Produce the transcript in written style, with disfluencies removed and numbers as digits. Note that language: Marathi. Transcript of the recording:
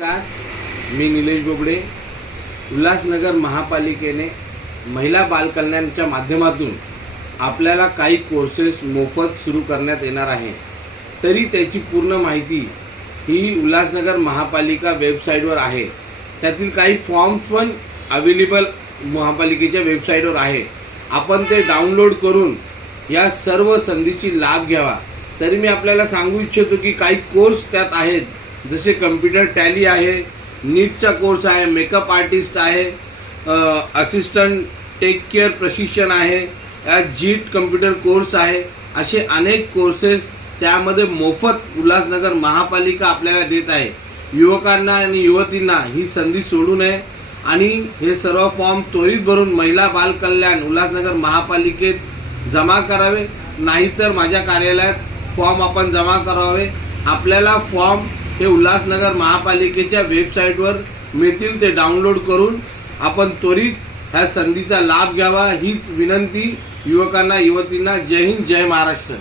मी निलेश बोबडे. उल्हासनगर महापालिकेने महिला बाल कल्याणच्या माध्यमातून आपल्याला काही कोर्सेस मोफत सुरू करण्यात येणार आहे. तरी त्याची पूर्ण माहिती ही उल्हासनगर महापालिका वेबसाईटवर आहे. त्यातील काही फॉर्म्स पण अवेलेबल महापालिकेच्या वेबसाईटवर आहे. आपण ते डाउनलोड करून या सर्व संधीची लाभ घ्यावा. तरी मी आपल्याला सांगू इच्छितो की काही कोर्स त्यात आहेत, जसे कम्प्युटर टॅली आहे, नीटचा कोर्स आहे, मेकअप आर्टिस्ट आहे, असिस्टंट टेक केअर प्रशिक्षण आहे, जीट कम्प्युटर कोर्स आहे. असे अनेक कोर्सेस त्यामध्ये मोफत उल्हासनगर महापालिका आपल्याला देत आहे. युवकांना आणि युवतींना ही संधी सोडू नये आणि हे सर्व फॉर्म त्वरित भरून महिला बाल कल्याण उल्हासनगर महापालिकेत जमा करावे. नाहीतर माझ्या कार्यालयात फॉर्म आपण जमा करावे. आपल्याला फॉर्म हे उल्हासनगर महापालिकेच्या वेबसाईटवर मिळतील. ते डाउनलोड करून आपण त्वरित ह्या संधीचा लाभ घ्यावा हीच विनंती युवकांना युवतींना. जय हिंद, जय महाराष्ट्र.